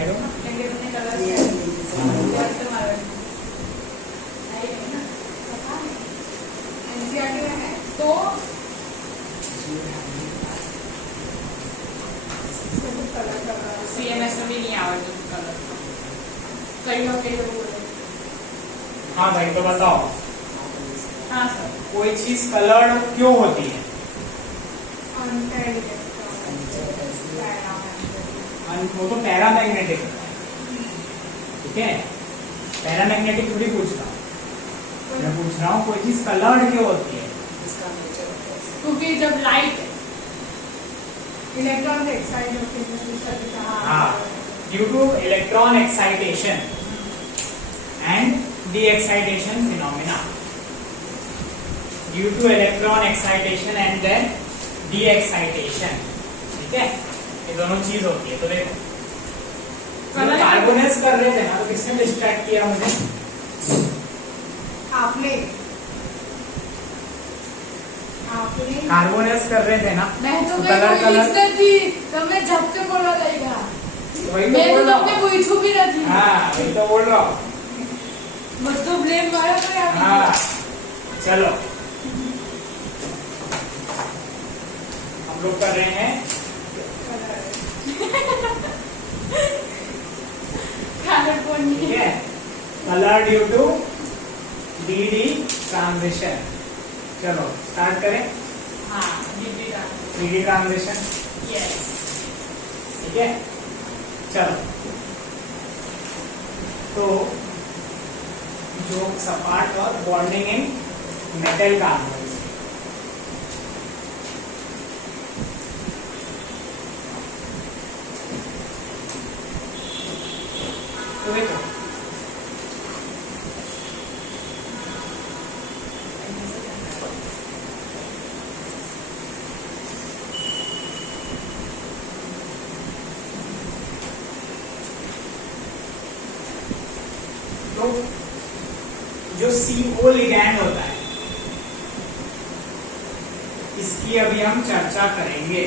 Side हो तो CMS में भी नहीं आवड़ता कलर कई लोग हाँ भाई, तो बताओ हाँ सर कोई चीज कलर्ड क्यों होती है? वो तो पैरामैग्नेटिक होता है, ठीक है। पैरामैग्नेटिक थोड़ी पूछ रहा हूँ, मैं पूछ रहा हूँ कोई चीज कलर्ड क्यों होती है? क्योंकि जब लाइट इलेक्ट्रॉन एक्साइट होते हैं। हाँ, due to electron excitation and de excitation phenomena. Due to electron excitation and then de excitation, ठीक है। ये दोनों चीज होती है। तो देखो कार्बोनेस कर रहे थे ना, तो किसने डिस्ट्रैक्ट किया मुझे? आपने कार्बोनेस कर रहे थे ना। मैं तो कलर कलर थी तब मैं झपके बोलवा जाएगा वही तो मैं बोल तो रहा अपने हूँ। कोई छुपी ना थी हाँ वही तो बोल रहा हूँ। बस तो ब्लेम मारा तो यार हाँ चलो, हम लोग कर रहे हैं ठीक है, colour due to the transition. चलो स्टार्ट करें। हाँ दीदी का डी ट्रांजिशन, यस ठीक है। चलो, तो जो सपाट और बॉन्डिंग इन मेटल कार्बोनेट्स, तो देखो तो जो CO लिगैंड होता है, इसकी अभी हम चर्चा करेंगे।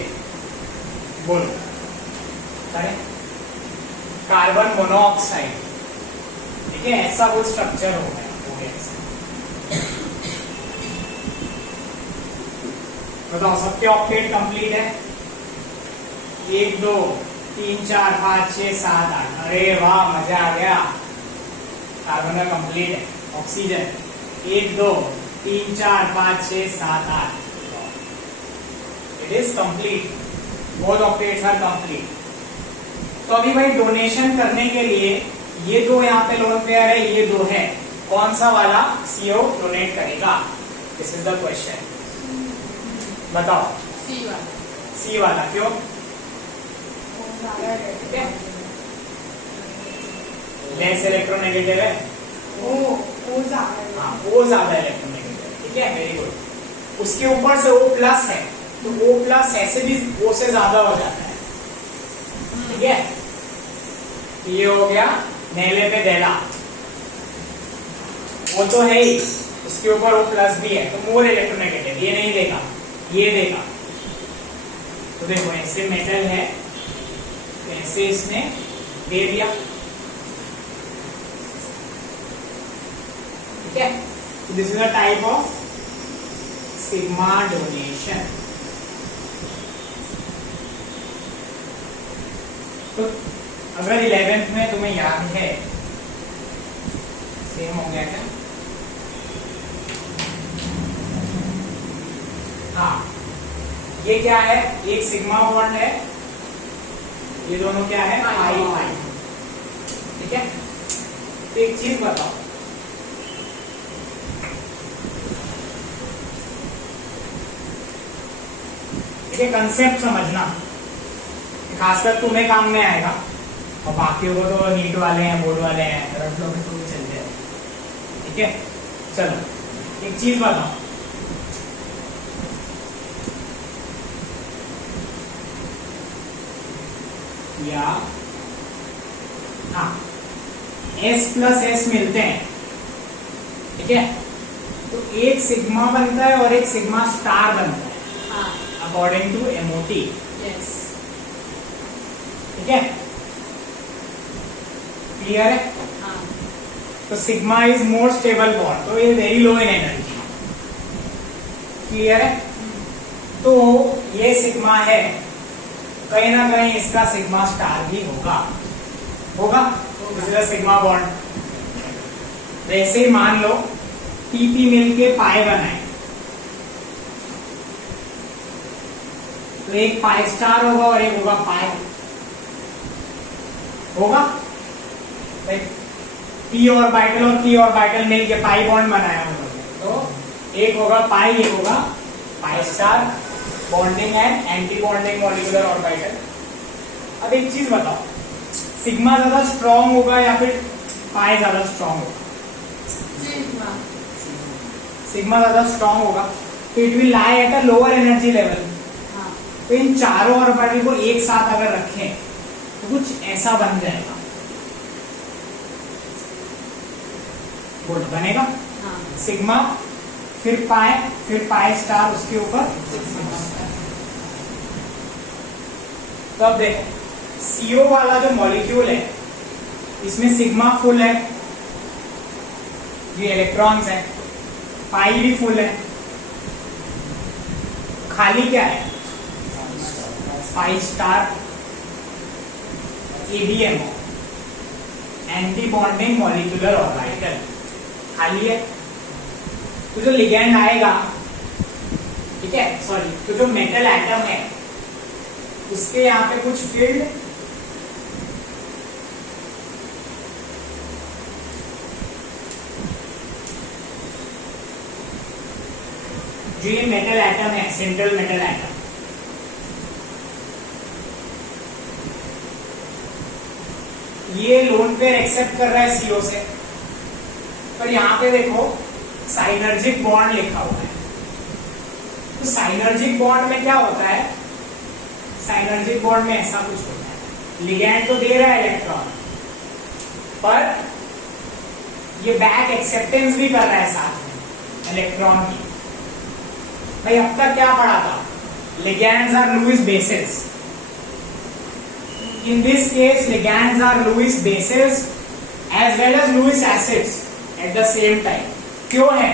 बोलो करें। कार्बन मोनोऑक्साइड, ठीक है, ऐसा वो स्ट्रक्चर हो गया ऐसा। बताओ सबके ऑक्टेट कंप्लीट है? 1 2 3 4 5 6 7 8। अरे वाह, मजा आ गया। कार्बन का कंप्लीट है। Oxygen 1 2 3 4 5 6 7 8। It is complete, both octets are complete. तो अभी भाई डोनेशन करने के लिए ये दो यहाँ पे लोन पेयर है, ये दो है, कौन सा वाला CO डोनेट करेगा? This is the question. बताओ। सी वाला। सी वाला क्यों? ठीक है, लेस इलेक्ट्रोनेगेटिव है। हाँ, O ज्यादा इलेक्ट्रोनेगेटिव है, ठीक है, वेरी गुड। उसके ऊपर से O प्लस है, तो O प्लस ऐसे भी O से ज्यादा हो जाता है, ठीक है। ये हो गया नेले पे देला, वो तो है ही, उसके ऊपर O प्लस भी है, तो मोर इलेक्ट्रोनेगेटिव। ये नहीं देगा, ये देगा। तो देखो ऐसे मेटल है, ऐसे इसने दे दिया, ठीक है। This is a type of sigma donation. तो अगर 11th में तुम्हें याद है, सेम हो गया क्या? हाँ, ये क्या है? एक सिग्मा बॉन्ड है, ये दोनों क्या है? पाई पाई, ठीक है। तो एक चीज बताओ, ठीक है, कंसेप्ट समझना, खासकर तुम्हें काम में आएगा, और बाकियों को तो नीट वाले हैं, बोर्ड वाले हैं, रट लो तो भी चलते हैं, ठीक है। चलो एक चीज बताओ, या हाँ, S प्लस S मिलते हैं, ठीक है, तो एक सिग्मा बनता है और एक सिग्मा स्टार बनता है, अकॉर्डिंग टू MOT, यस, ठीक है। क्लियर है? हाँ तो sigma is more stable bond, तो ये वेरी लो इन एनर्जी। क्लियर है? तो ये सिग्मा है, कहीं ना कहीं इसका सिग्मा स्टार भी होगा, सिग्मा बॉन्ड। वैसे ही मान लो pp मिलके पाई बनाए, तो एक पाई स्टार होगा और एक होगा पाई, होगा? p ऑर्बिटल और p ऑर्बिटल मिलके पाई बॉन्ड बनाया उन्होंने, तो एक होगा पाई, एक होगा pi star, bonding and anti bonding molecular orbital. अब एक चीज बताओ, सिग्मा ज्यादा स्ट्रॉन्ग होगा या फिर पाई ज्यादा स्ट्रॉन्ग होगा? सिग्मा। सिग्मा ज्यादा स्ट्रॉन्ग होगा, तो it will lie at a lower energy level. हाँ तो इन चारों ऑर्बिटल को एक साथ अगर रखें तो कुछ ऐसा बन जाएगा, बोल्ट बनेगा। हाँ सिग्मा फिर पाई स्टार, उसके ऊपर। तो अब देखो CO वाला जो मॉलिक्यूल है इसमें सिग्मा फुल है, ये इलेक्ट्रॉन्स है, पाई भी फुल है, खाली क्या है? Pi star, ABMO, anti bonding molecular orbital खाली है। तो जो लिगैंड आएगा, ठीक है, सॉरी, तो जो मेटल एटम है उसके यहाँ पे कुछ फील्ड जो ये मेटल एटम है, सेंट्रल मेटल एटम, ये लोन पेयर एक्सेप्ट कर रहा है CO से, पर यहाँ पे देखो साइनर्जिक बॉन्ड लिखा हुआ है। तो साइनर्जिक बॉन्ड में क्या होता है? साइनर्जिक बॉन्ड में ऐसा कुछ होता है, लिगैंड तो दे रहा है इलेक्ट्रॉन, पर ये बैक एक्सेप्टेंस भी कर रहा है साथ में इलेक्ट्रॉन की। भाई अब तक क्या पढ़ा था? Ligands are Lewis bases. In this case, ligands are Lewis bases as well as Lewis acids at the same time. क्यों है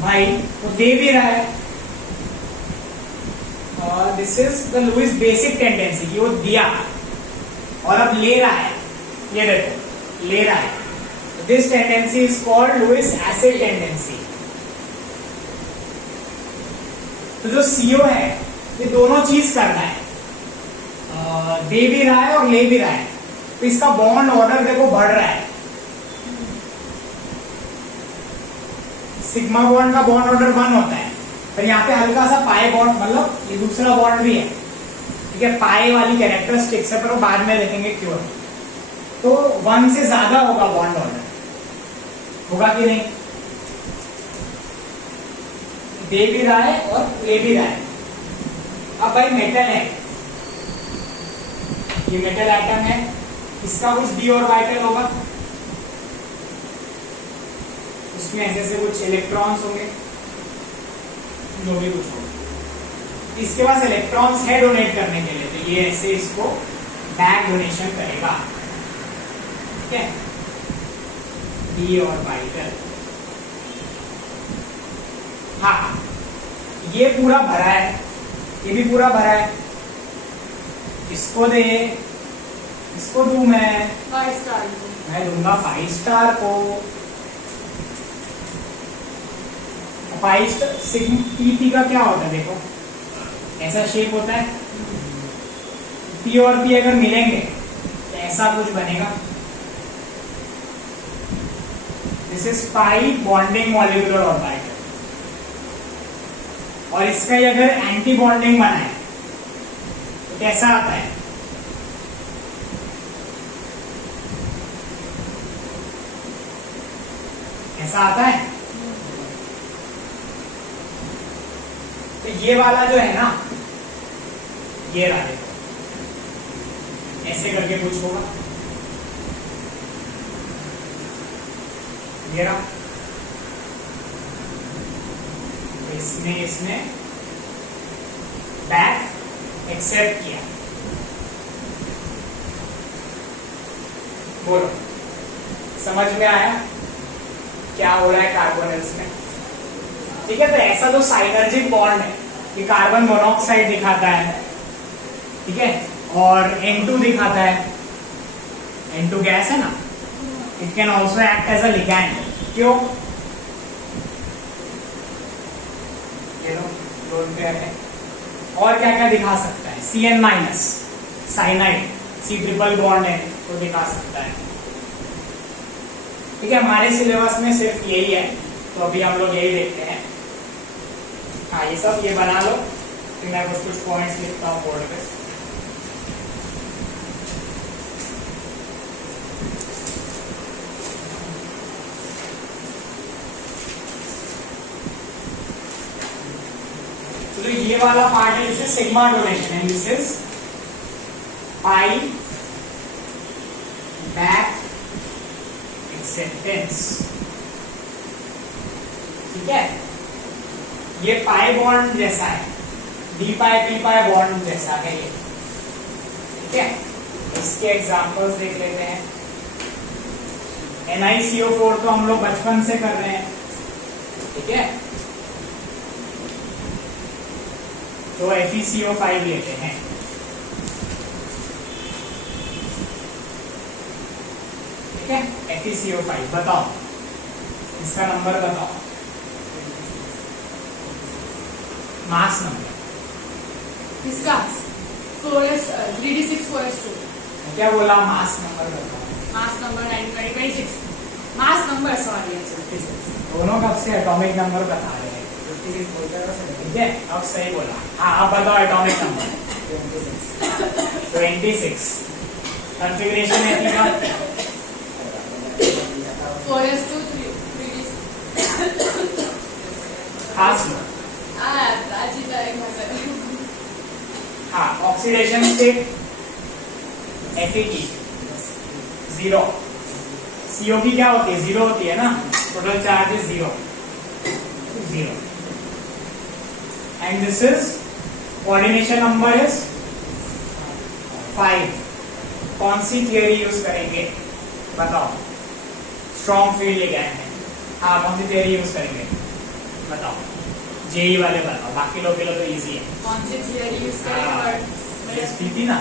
भाई? वो दे भी रहा है, और this is the Lewis basic tendency कि वो दिया और अब ले रहा है, ये देखो ले रहा है। This tendency is called Lewis acid tendency. तो जो CO है ये दोनों चीज कर रहा है, दे भी रहा है और ले भी रहा है, तो इसका बॉन्ड ऑर्डर देखो बढ़ रहा है। सिग्मा बॉन्ड का बॉन्ड ऑर्डर 1 होता है, पर यहाँ पे हल्का सा पाई बॉन्ड, मतलब ये दूसरा बॉन्ड भी है, ठीक है, पाई वाली कैरेक्टरिस्टिक्स है, पर वो बाद में देखेंगे क्यों। तो 1 से ज्यादा होगा बॉन्ड ऑर्डर, होगा कि नहीं? दे भी रहा है और ले भी रहा है। अब भाई मेटल है, ये मेटल एटम है, इसका कुछ d ऑर्बिटल होगा, उसमें ऐसे कुछ इलेक्ट्रॉन्स होंगे, जो भी कुछ होगा। इसके पास इलेक्ट्रॉन्स है डोनेट करने के लिए, तो ये ऐसे इसको बैक डोनेशन करेगा, ठीक है, d ऑर्बिटल। हाँ, ये पूरा भरा है, ये भी पूरा भरा है, इसको दे, इसको दूं मैं 5 स्टार को। मैं दूंगा 5 स्टार को। 5 स्टार PP का क्या होता है? देखो ऐसा शेप होता है, P और P अगर मिलेंगे तो ऐसा कुछ बनेगा। This is pi bonding molecular orbital, और इसका ही अगर एंटी बॉन्डिंग बनाए तो कैसा आता है? ऐसा आता है। तो ये वाला जो है ना, ये रहा, देखो ऐसे करके कुछ होगा, ये रहा, इसने बैक एक्सेप्ट किया, बोलो, समझ में आया क्या हो रहा है कार्बोनिल्स में? ठीक है, तो ऐसा जो साइनर्जिक बॉन्ड है, ये कार्बन मोनोऑक्साइड दिखाता है, ठीक है, और N2 दिखाता है, N2 गैस है ना, it can also act as a ligand. क्यों? ये लो, लोन पेयर है। और क्या क्या दिखा सकता है? Cn minus, cyanide, C triple bond है तो दिखा सकता है। ठीक है, हमारे सिलेबस में सिर्फ यही है, तो अभी हम लोग यही देखते हैं। हाँ, ये सब ये बना लो, फिर मैं कुछ पॉइंट्स लिखता हूँ बोर्ड पे। तो ये वाला पार्ट है, इसे सिग्मा डोनेशन है, this is pi back acceptance. ठीक है, ये पाई बॉन्ड जैसा है, डी पाई पी पाई बॉन्ड जैसा है ये। ठीक है, इसके एग्जांपल्स देख लेते हैं। NiCO4 तो हम लोग बचपन से कर रहे हैं। ठीक है, तो FeCO5 लेते हैं। ठीक है, FeCO5 बताओ, इसका नंबर बताओ, मास नंबर इसका 3d6 क्या बोला? मास नंबर बताओ। Mass number 26 mass number sorry. दोनों कब से एटॉमिक नंबर बता रहे हैं? ठीक है, अब सही बोला। हाँ, अब बताओ एटॉमिक नंबर। 26। कॉन्फ़िगरेशन है क्या? 4s2 3d6 खास लो। हाँ, ऑक्सीडेशन स्टेट FeT 0। CO की क्या होती है? 0 होती है ना, total charge is 0। And this is coordination number is 5। कौन सी थियरी यूज करेंगे बताओ? स्ट्रॉन्ग फील्ड लिगैंड है। हाँ, कौन सी थियरी यूज करेंगे बताओ? जेई वाले बताओ, बाकी लोग के लिए तो इजी है। कौन सी थियरी यूज करेंगे? थी ना,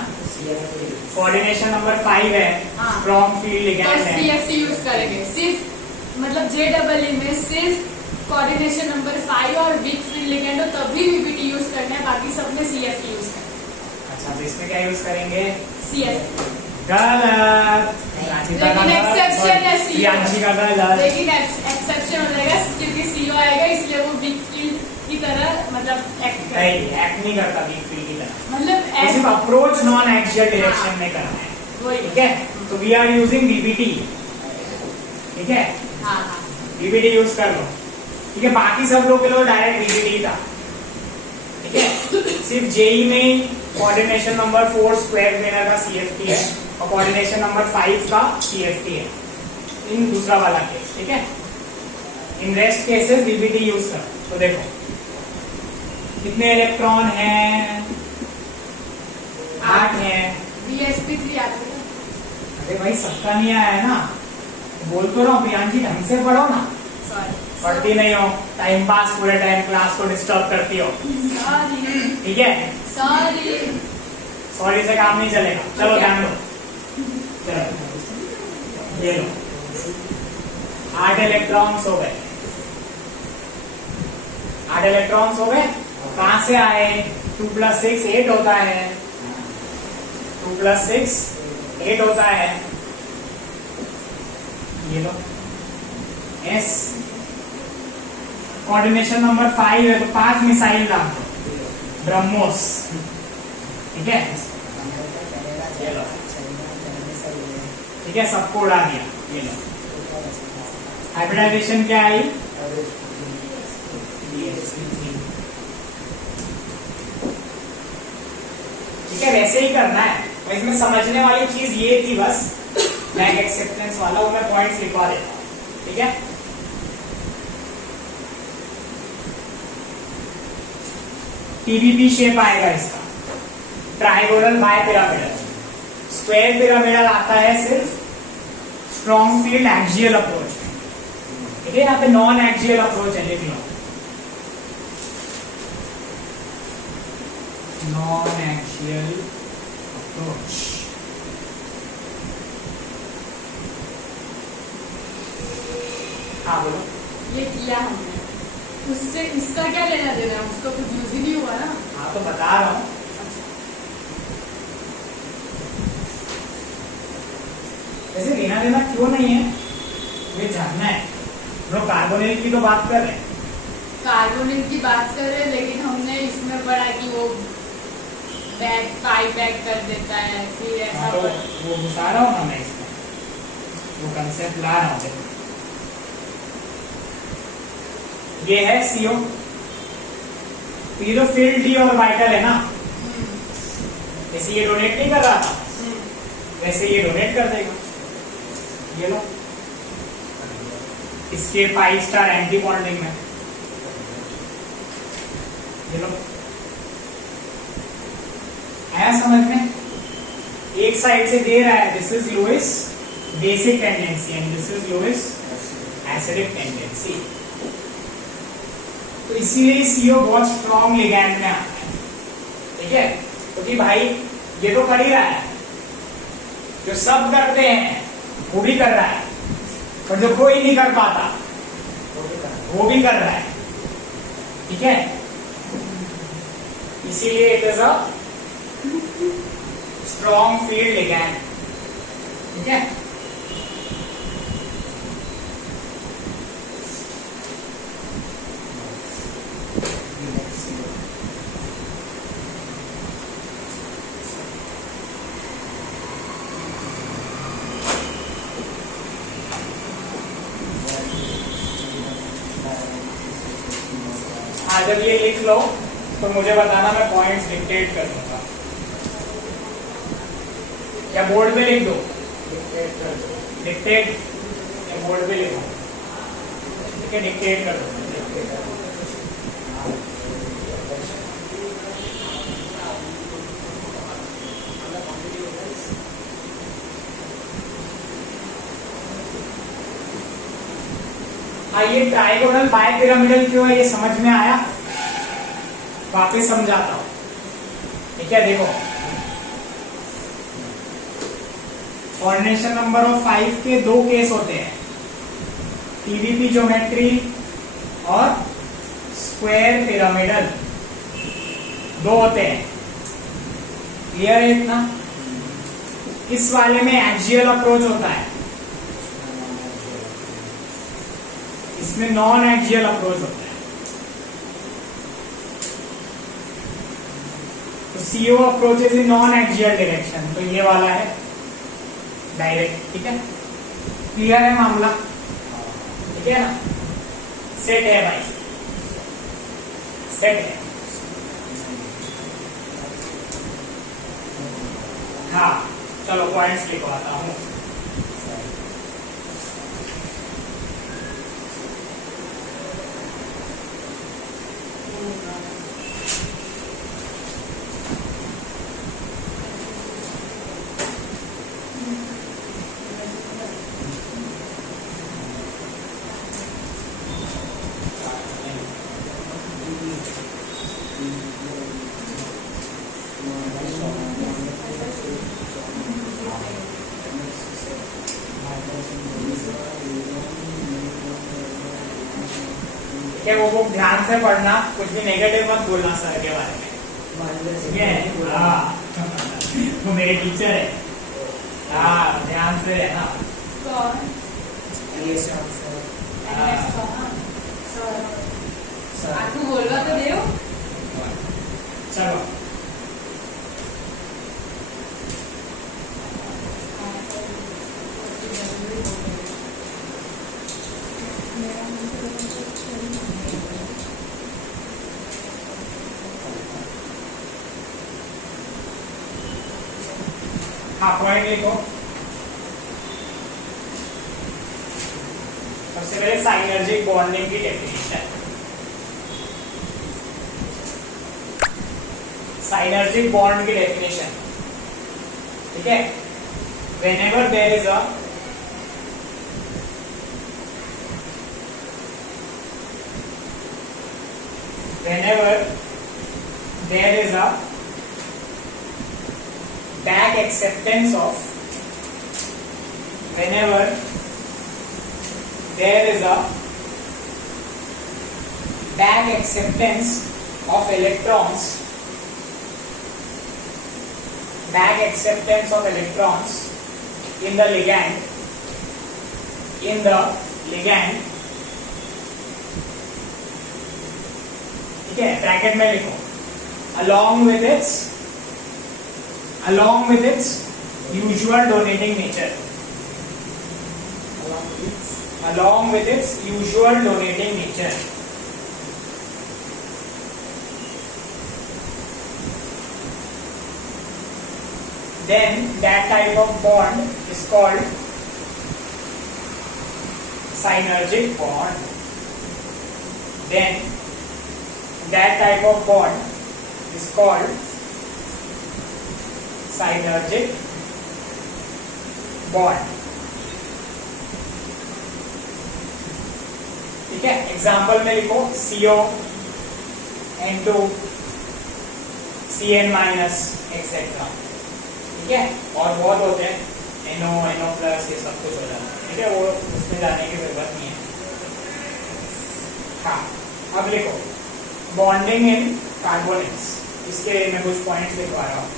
कोऑर्डिनेशन नंबर 5 है, स्ट्रॉन्ग फील्ड लिगैंड है, CFT यूज करेंगे। सिर्फ मतलब JEE में सिर्फ कोऑर्डिनेशन नंबर 5 और वीक फील्ड लिगैंड हो तभी VBT यूज करना है, बाकी सब में CFT यूज करना है। अच्छा, तो इसमें क्या यूज करेंगे? CFT। गलत। लेकिन एक्सेप्शन है CO। यांशी का गलत। लेकिन एक्सेप्शन हो जाएगा क्योंकि CO आएगा, इसलिए वो वीक फील्ड की तरह मतलब एक्ट नहीं करता वीक फील्ड की तरह, मतलब सिर्फ अप्रोच नॉन एक्सियल डायरेक्शन में करना है। वही। ठीक है, तो वी आर यूजिंग VBT। ठीक है, हाँ, VBT यूज कर लो। ठीक है, बाकी सब लोग के लिए डायरेक्ट VBT था। ठीक है, सिर्फ जेई में कोऑर्डिनेशन नंबर 4 स्क्वायर प्लेनर का CFT है और कोऑर्डिनेशन नंबर 5 का CFT है, इन दूसरा वाला केस। ठीक है, in rest cases VBT use कर। तो देखो कितने इलेक्ट्रॉन हैं? 8 हैं। BsP3 आते हैं। अरे भाई, सबका नहीं आया है ना, बोल तो रहा हूँ प्रियांशी, ढंग से पढ़ो ना। सॉरी, पढ़ती नहीं हो, टाइम पास पूरे टाइम क्लास को डिस्टर्ब करती हो। सॉरी, ठीक है, सॉरी। सॉरी से काम नहीं चलेगा। चलो ध्यान दो, चलो ये लो, 8 इलेक्ट्रॉन्स हो गए। 8 इलेक्ट्रॉन्स हो गए। कहां से आए? 2 + 6 8 होता है। 2 + 6 8 होता है। ये लो S। कोऑर्डिनेशन नंबर 5 है तो 5 मिसाइल डाल दो, ब्रह्मोस। ठीक है, ये लो। ठीक है, सबको उड़ा दिया। ये लो, हाइब्रिडाइजेशन क्या आई? ठीक है, वैसे ही करना है। तो इसमें समझने वाली चीज ये थी बस, बैक एक्सेप्टेंस वाला, वो मैं पॉइंट्स लिखवा देता हूं। ठीक है, TBP शेप आएगा इसका, trigonal bipyramidal. Square pyramidal आता है सिर्फ स्ट्रॉन्ग फील्ड एक्सियल अप्रोच। ठीक है, यहाँ पे नॉन एक्सियल अप्रोच है, लिख लो नॉन एक्सियल अप्रोच। हाँ बोलो। ये किया हमने, उससे इसका क्या लेना देना है, उसका कुछ यूज ही नहीं हुआ ना। हाँ तो बता रहा हूँ, वैसे लेना देना क्यों नहीं है ये जानना है। हम कार्बोनिल की तो बात कर रहे हैं, कार्बोनिल की बात कर रहे हैं, लेकिन हमने इसमें पढ़ा कि वो पैक कर देता है, फिर ऐसा हाँ तो वो घुसा रहा हूँ ना मैं इसमें, वो कंसेप्ट ला रहा हूँ। देखो ये है CO, तो ये तो फील्ड डी और वाइटल है ना, जैसे ये डोनेट नहीं कर रहा था वैसे ये डोनेट कर देगा। ये लो, इसके पाई स्टार एंटी बॉन्डिंग में, ये लो, आया समझ में। एक साइड से दे रहा है this is Lewis basic tendency and this is Lewis acidic tendency, तो इसीलिए CO बहुत स्ट्रॉन्ग लिगैंड में आता है। ठीक है, क्योंकि भाई ये तो कर ही रहा है, जो सब करते हैं वो भी कर रहा है, और जो कोई नहीं कर पाता वो भी कर रहा है। ठीक है, इसीलिए it is a strong field ligand. ठीक है, जब ये लिख लो तो मुझे बताना, मैं पॉइंट्स डिक्टेट कर दूंगा, या बोर्ड पे लिख दो, डिक्टेट या बोर्ड पे लिखो। ठीक है, डिक्टेट कर दो। हाँ, ये ट्राइगोनल बाय पिरामिडल क्यों है ये समझ में आया, वापस समझाता हूं। ठीक है, देखो कोऑर्डिनेशन नंबर ऑफ 5 के 2 केस होते हैं, TVP ज्योमेट्री और स्क्वायर पिरामिडल, 2 होते हैं। क्लियर है इतना? इस वाले में एक्सियल अप्रोच होता है, इसमें नॉन एक्सियल अप्रोच होता है। तो CO approaches in non axial direction, तो ये वाला है डायरेक्ट। ठीक है, क्लियर है मामला? ठीक है ना, सेट है भाई, सेट है। हाँ चलो पॉइंट्स लिखवाता हूं। वो बुक ध्यान से पढ़ना, कुछ भी नेगेटिव मत बोलना सर के बारे में। ठीक है, हाँ वो मेरे टीचर है। हाँ ध्यान से रहना। आपको बोलवा तो दे। चलो हाँ पॉइंट लिखो। सबसे पहले साइनर्जिक बॉन्डिंग की डेफिनेशन। साइनर्जिक बॉन्ड की डेफिनेशन, ठीक है, whenever there is a whenever there is a back acceptance of electrons in the ligand ठीक है, ब्रैकेट में लिखो along with its usual donating nature, then that type of bond is called synergic bond. ठीक है, example में लिखो CO N2 CN minus etcetera. ठीक है, और बहुत होते हैं NO प्लस, ये सब कुछ हो जाता है। ठीक है, वो उसमें जाने की जरूरत नहीं है। हाँ, अब लिखो बॉन्डिंग इन कार्बोनेट्स, इसके मैं कुछ पॉइंट्स लिखवा रहा हूँ।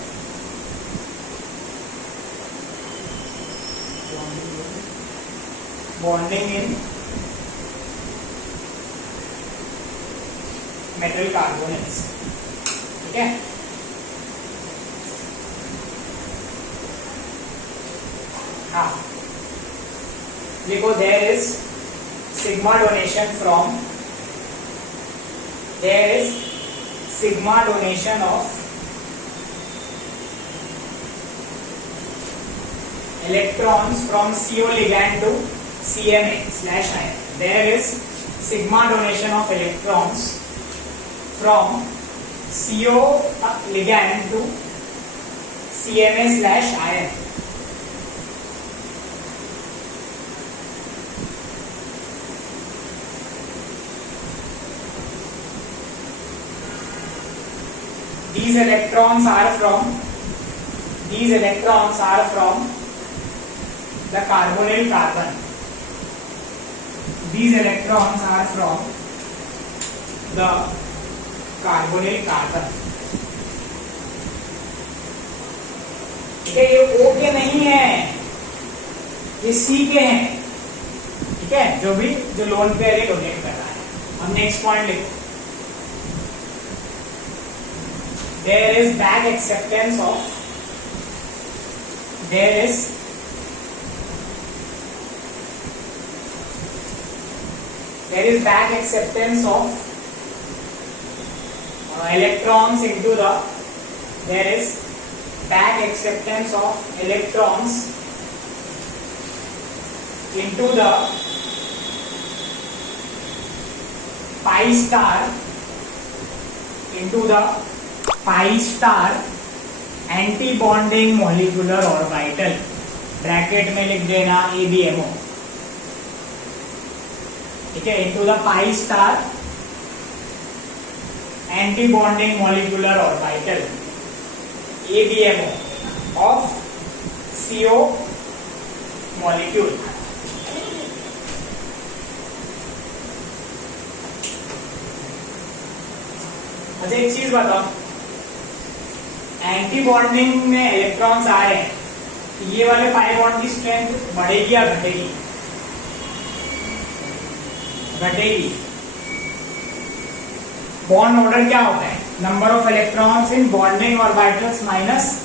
Bonding in metal carbonates. ठीक है, हाँ लिखो there is sigma donation of electrons from CO ligand to CMA/ion. There is sigma donation of electrons from CO ligand to CMA/ion. These electrons are from the carbonyl carbon. ठीक है, ये O के नहीं है, ये C के हैं। ठीक है, जो लोन पेयर डोनेट कर रहा है। अब नेक्स्ट पॉइंट लिखो, there is back acceptance of electrons into the pi star anti bonding molecular orbital, bracket में लिख देना ABMO। ठीक है, into the pi star anti bonding molecular orbital ABMO of CO molecule. अच्छा, एक चीज बताओ, एंटी बॉन्डिंग में इलेक्ट्रॉन्स आ रहे हैं, ये वाले पाई बॉन्ड की स्ट्रेंथ बढ़ेगी या घटेगी? घटेगी। बॉन्ड ऑर्डर क्या होता है? Number of electrons in bonding orbitals minus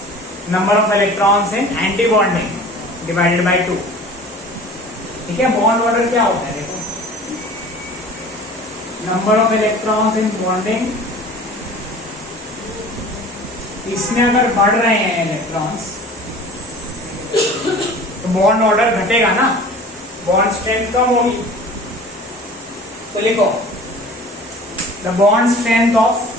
number of electrons in anti bonding divided by 2। ठीक है, बॉन्ड ऑर्डर क्या होता है? देखो, number of electrons in bonding, इसमें अगर बढ़ रहे हैं इलेक्ट्रॉन्स तो बॉन्ड ऑर्डर घटेगा ना, बॉन्ड स्ट्रेंथ कम होगी। तो लिखो द बॉन्ड स्ट्रेंथ ऑफ